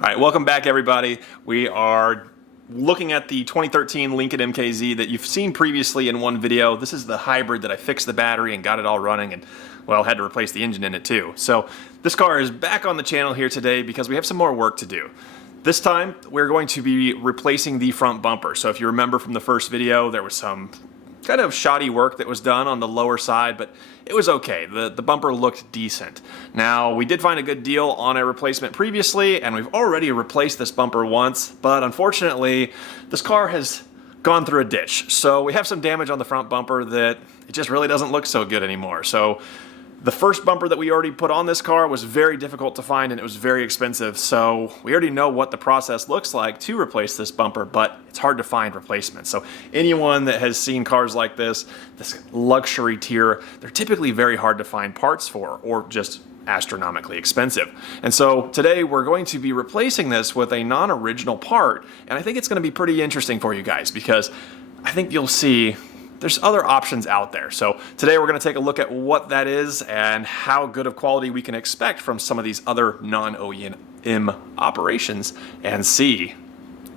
All right, welcome back everybody. We are looking at the 2013 Lincoln MKZ that you've seen previously in one video. This is the hybrid that I fixed the battery and got it all running and, well, had to replace the engine in it too. So this car is back on the channel here today because we have some more work to do. This time, we're going to be replacing the front bumper. So if you remember from the first video, there was some kind of shoddy work that was done on the lower side, but it was okay. The bumper looked decent. Now, we did find a good deal on a replacement previously, and we've already replaced this bumper once, but unfortunately, this car has gone through a ditch. So we have some damage on the front bumper that it just really doesn't look so good anymore. So the first bumper that we already put on this car was very difficult to find and it was very expensive. So we already know what the process looks like to replace this bumper, but it's hard to find replacements. So anyone that has seen cars like this luxury tier, they're typically very hard to find parts for or just astronomically expensive. And so today we're going to be replacing this with a non-original part. And I think it's going to be pretty interesting for you guys because I think you'll see there's other options out there. So today we're going to take a look at what that is and how good of quality we can expect from some of these other non-OEM operations and see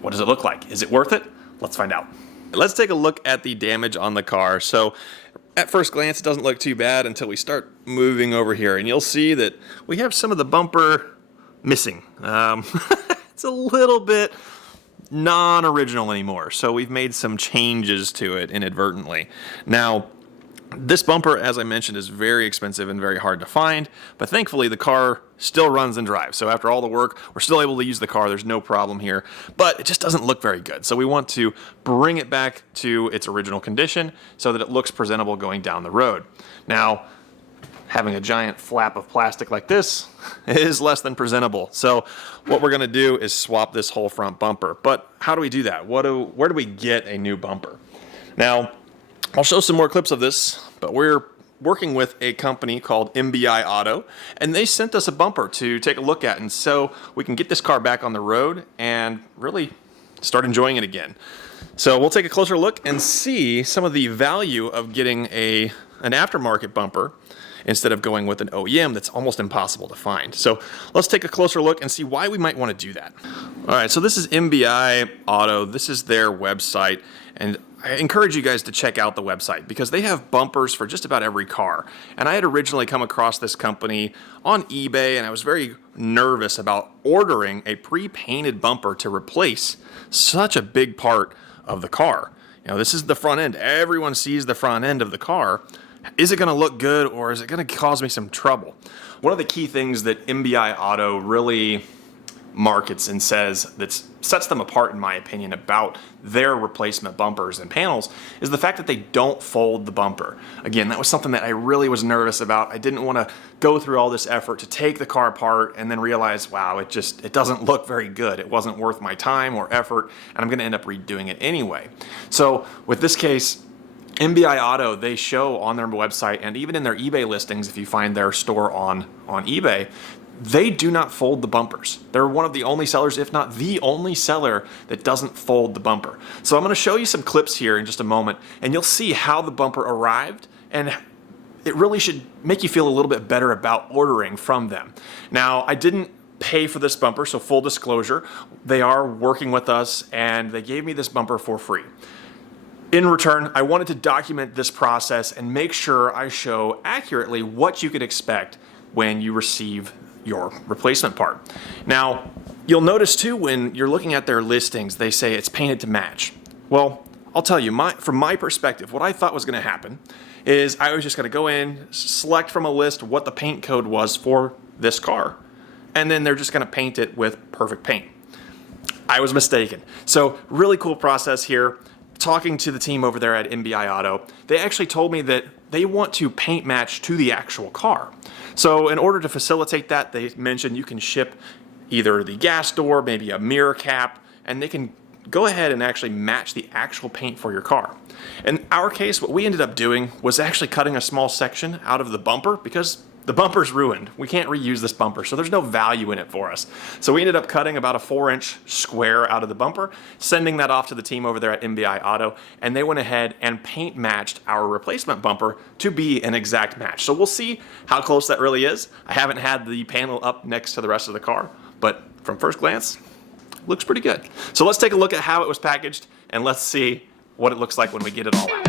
what does it look like. Is it worth it? Let's find out. Let's take a look at the damage on the car. So at first glance, it doesn't look too bad until we start moving over here and you'll see that we have some of the bumper missing. It's a little bit non-original anymore, so we've made some changes to it inadvertently. Now, this bumper, as I mentioned, is very expensive and very hard to find, but thankfully the car still runs and drives. So after all the work, we're still able to use the car. There's no problem here, but it just doesn't look very good. So we want to bring it back to its original condition so that it looks presentable going down the road. Now, having a giant flap of plastic like this is less than presentable. So what we're gonna do is swap this whole front bumper. But how do we do that? Where do we get a new bumper? Now, I'll show some more clips of this, but we're working with a company called MBI Auto, and they sent us a bumper to take a look at, and so we can get this car back on the road and really start enjoying it again. So we'll take a closer look and see some of the value of getting an aftermarket bumper instead of going with an OEM that's almost impossible to find. So let's take a closer look and see why we might want to do that. All right, so this is MBI Auto. This is their website, and I encourage you guys to check out the website because they have bumpers for just about every car. And I had originally come across this company on eBay, and I was very nervous about ordering a pre-painted bumper to replace such a big part of the car. You know, this is the front end. Everyone sees the front end of the car. Is it going to look good or is it going to cause me some trouble? One of the key things that MBI Auto really markets and says that sets them apart, in my opinion, about their replacement bumpers and panels is the fact that they don't fold the bumper. Again, that was something that I really was nervous about. I didn't want to go through all this effort to take the car apart and then realize, wow, it doesn't look very good. It wasn't worth my time or effort, and I'm going to end up redoing it anyway. So with this case, MBI Auto, they show on their website and even in their eBay listings, if you find their store on eBay, they do not fold the bumpers. They're one of the only sellers, if not the only seller, that doesn't fold the bumper. So I'm going to show you some clips here in just a moment, and you'll see how the bumper arrived, and it really should make you feel a little bit better about ordering from them. Now, I didn't pay for this bumper, so full disclosure, they are working with us, and they gave me this bumper for free. In return, I wanted to document this process and make sure I show accurately what you could expect when you receive your replacement part. Now, you'll notice too when you're looking at their listings, they say it's painted to match. Well, I'll tell you, from my perspective, what I thought was going to happen is I was just going to go in, select from a list what the paint code was for this car, and then they're just going to paint it with perfect paint. I was mistaken. So really cool process here. Talking to the team over there at MBI Auto, they actually told me that they want to paint match to the actual car. So in order to facilitate that, they mentioned you can ship either the gas door, maybe a mirror cap, and they can go ahead and actually match the actual paint for your car. In our case, what we ended up doing was actually cutting a small section out of the bumper because the bumper's ruined. We can't reuse this bumper, so there's no value in it for us. So we ended up cutting about a 4-inch square out of the bumper, sending that off to the team over there at MBI Auto, and they went ahead and paint matched our replacement bumper to be an exact match. So we'll see how close that really is. I haven't had the panel up next to the rest of the car, but from first glance, looks pretty good. So let's take a look at how it was packaged, and let's see what it looks like when we get it all out.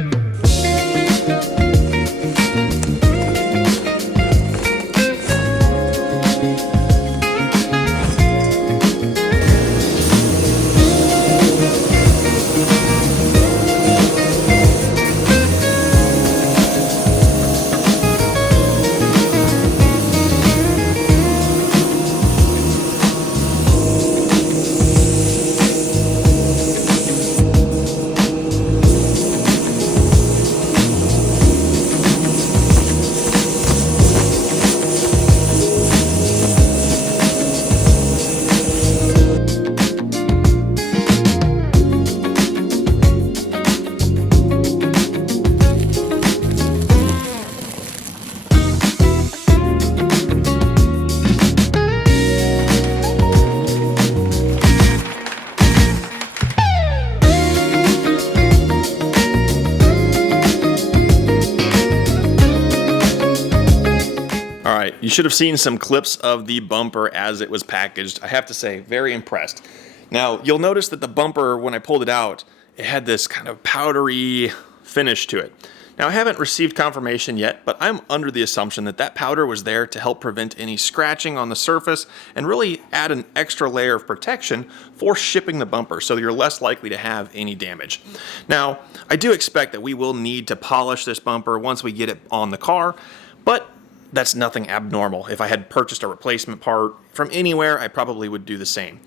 Alright, you should have seen some clips of the bumper as it was packaged. I have to say, very impressed. Now, you'll notice that the bumper, when I pulled it out, it had this kind of powdery finish to it. Now, I haven't received confirmation yet, but I'm under the assumption that that powder was there to help prevent any scratching on the surface and really add an extra layer of protection for shipping the bumper so that you're less likely to have any damage. Now, I do expect that we will need to polish this bumper once we get it on the car, but that's nothing abnormal. If I had purchased a replacement part from anywhere, I probably would do the same.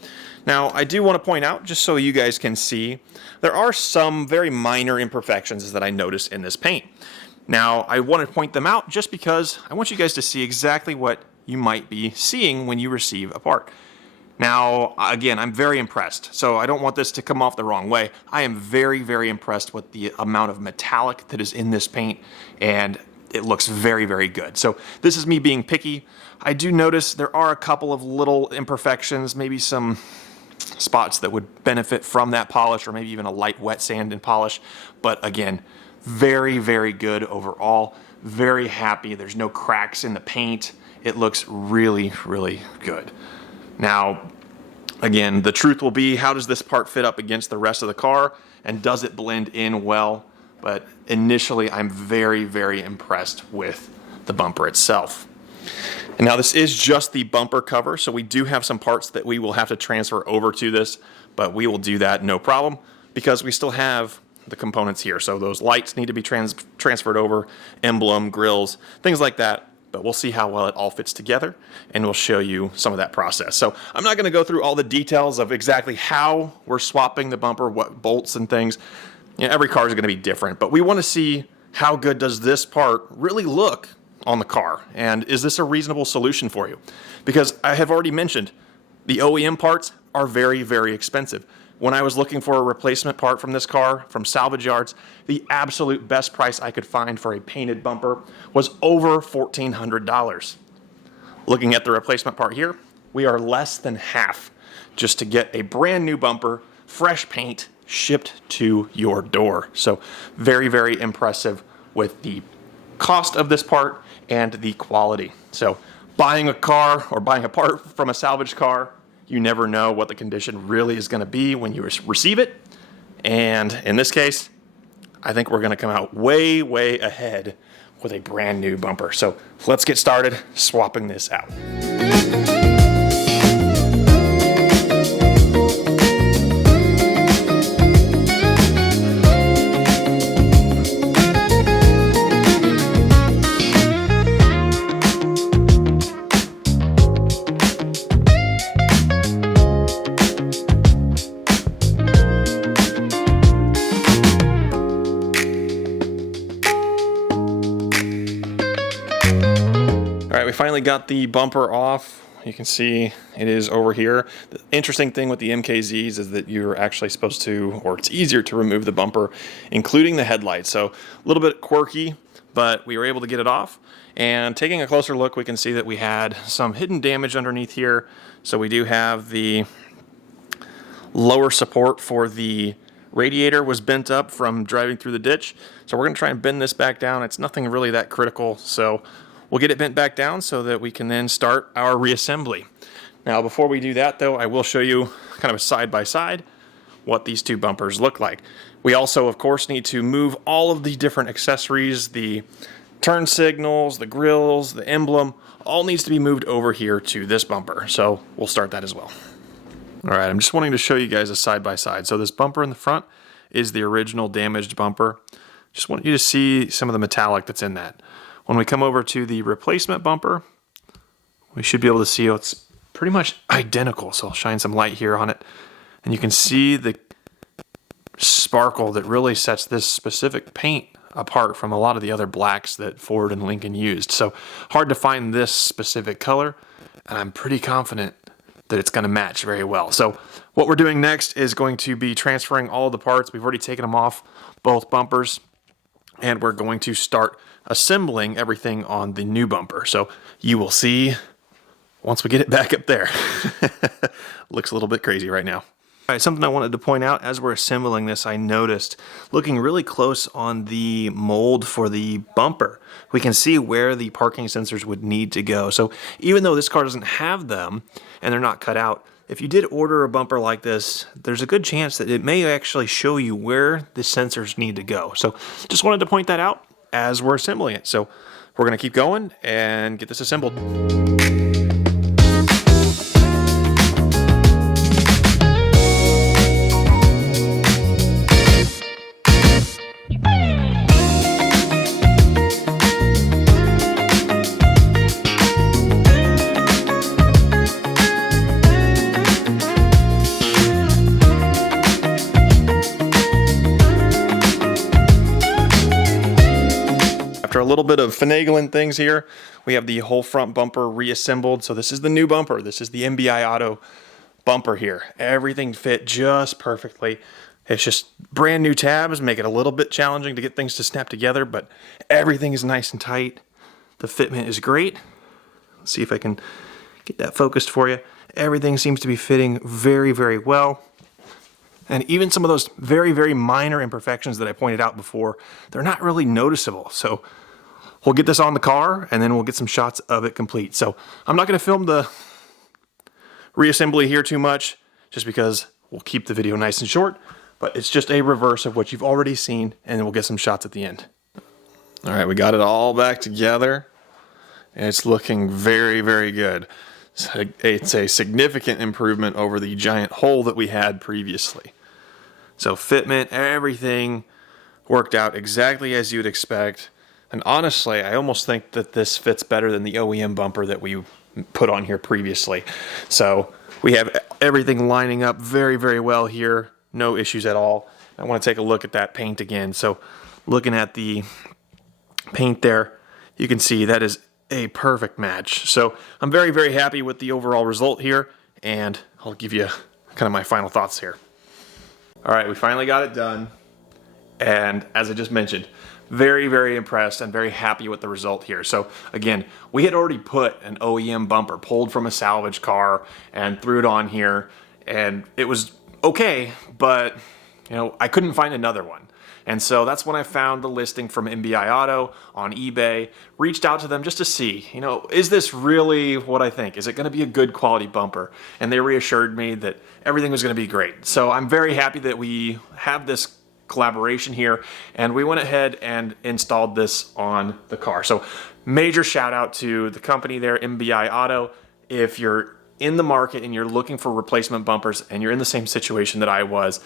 Now, I do want to point out, just so you guys can see, there are some very minor imperfections that I noticed in this paint. Now, I want to point them out just because I want you guys to see exactly what you might be seeing when you receive a part. Now, again, I'm very impressed, so I don't want this to come off the wrong way. I am very, very impressed with the amount of metallic that is in this paint, and it looks very, very good. So this is me being picky. I do notice there are a couple of little imperfections, maybe some spots that would benefit from that polish, or maybe even a light wet sand and polish. But again, very, very good overall. Very happy. There's no cracks in the paint. It looks really, really good. Now, again, the truth will be, how does this part fit up against the rest of the car, and does it blend in well? But initially, I'm very, very impressed with the bumper itself. And now this is just the bumper cover, so we do have some parts that we will have to transfer over to this, but we will do that no problem because we still have the components here. So those lights need to be transferred over, emblem, grills, things like that. But we'll see how well it all fits together, and we'll show you some of that process. So I'm not going to go through all the details of exactly how we're swapping the bumper, what bolts and things. You know, every car is going to be different, but we want to see how good does this part really look on the car, and is this a reasonable solution for you? Because I have already mentioned the OEM parts are very, very expensive. When I was looking for a replacement part from this car from salvage yards, the absolute best price I could find for a painted bumper was over $1,400. Looking at the replacement part here, we are less than half just to get a brand new bumper, fresh paint, shipped to your door. So very, very impressive with the cost of this part and the quality. So buying a car or buying a part from a salvage car, you never know what the condition really is going to be when you receive it. And in this case, I think we're going to come out way, way ahead with a brand new bumper. So let's get started swapping this out. We finally got the bumper off. You can see it is over here. The interesting thing with the MKZs is that you're actually supposed to, or it's easier to remove the bumper, including the headlights. So a little bit quirky, but we were able to get it off. And taking a closer look, we can see that we had some hidden damage underneath here. So we do have the lower support for the radiator was bent up from driving through the ditch. So we're gonna try and bend this back down. It's nothing really that critical. So we'll get it bent back down so that we can then start our reassembly. Now, before we do that though, I will show you kind of a side by side what these two bumpers look like. We also, of course, need to move all of the different accessories, the turn signals, the grills, the emblem, all needs to be moved over here to this bumper. So we'll start that as well. All right, I'm just wanting to show you guys a side by side. So this bumper in the front is the original damaged bumper. Just want you to see some of the metallic that's in that. When we come over to the replacement bumper, we should be able to see it's pretty much identical. So I'll shine some light here on it. And you can see the sparkle that really sets this specific paint apart from a lot of the other blacks that Ford and Lincoln used. So hard to find this specific color, and I'm pretty confident that it's going to match very well. So what we're doing next is going to be transferring all of the parts. We've already taken them off both bumpers, and we're going to start assembling everything on the new bumper. So you will see once we get it back up there. Looks a little bit crazy right now. All right, something I wanted to point out as we're assembling this, I noticed looking really close on the mold for the bumper, we can see where the parking sensors would need to go. So even though this car doesn't have them and they're not cut out, if you did order a bumper like this, there's a good chance that it may actually show you where the sensors need to go. So just wanted to point that out as we're assembling it. So we're going to keep going and get this assembled. After a little bit of finagling things here, we have the whole front bumper reassembled. So this is the new bumper. This is the MBI Auto bumper here. Everything fit just perfectly. It's just brand new tabs, make it a little bit challenging to get things to snap together, but everything is nice and tight. The fitment is great. Let's see if I can get that focused for you. Everything seems to be fitting very, very well. And even some of those very, very minor imperfections that I pointed out before, they're not really noticeable. So we'll get this on the car and then we'll get some shots of it complete. So I'm not going to film the reassembly here too much just because we'll keep the video nice and short, but it's just a reverse of what you've already seen and then we'll get some shots at the end. All right, we got it all back together and it's looking very, very good. It's a significant improvement over the giant hole that we had previously. So fitment, everything worked out exactly as you'd expect. And honestly, I almost think that this fits better than the OEM bumper that we put on here previously. So we have everything lining up very, very well here. No issues at all. I want to take a look at that paint again. So looking at the paint there, you can see that is a perfect match. So I'm very, very happy with the overall result here, and I'll give you kind of my final thoughts here. All right, we finally got it done, and as I just mentioned, very, very impressed and very happy with the result here. So again, we had already put an OEM bumper pulled from a salvage car and threw it on here, and it was okay, but you know, I couldn't find another one. And so that's when I found the listing from MBI Auto on eBay, reached out to them just to see, you know, is this really what I think? Is it going to be a good quality bumper? And they reassured me that everything was going to be great. So I'm very happy that we have this collaboration here, and we went ahead and installed this on the car. So major shout out to the company there, MBI Auto. If you're in the market and you're looking for replacement bumpers and you're in the same situation that I was,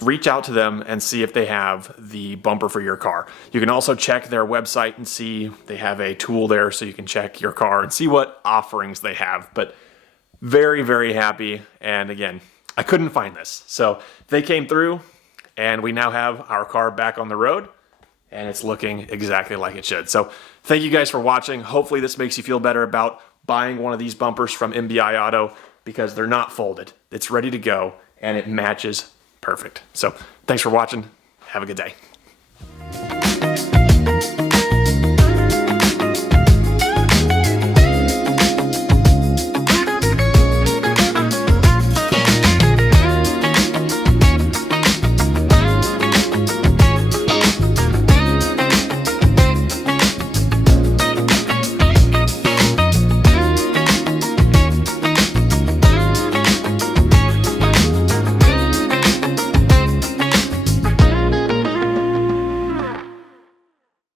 reach out to them and see if they have the bumper for your car. You can also check their website and see they have a tool there so you can check your car and see what offerings they have. But very, very happy. And again, I couldn't find this. So they came through and we now have our car back on the road and it's looking exactly like it should. So thank you guys for watching. Hopefully this makes you feel better about buying one of these bumpers from MBI Auto because they're not folded. It's ready to go and it matches perfect. So thanks for watching. Have a good day.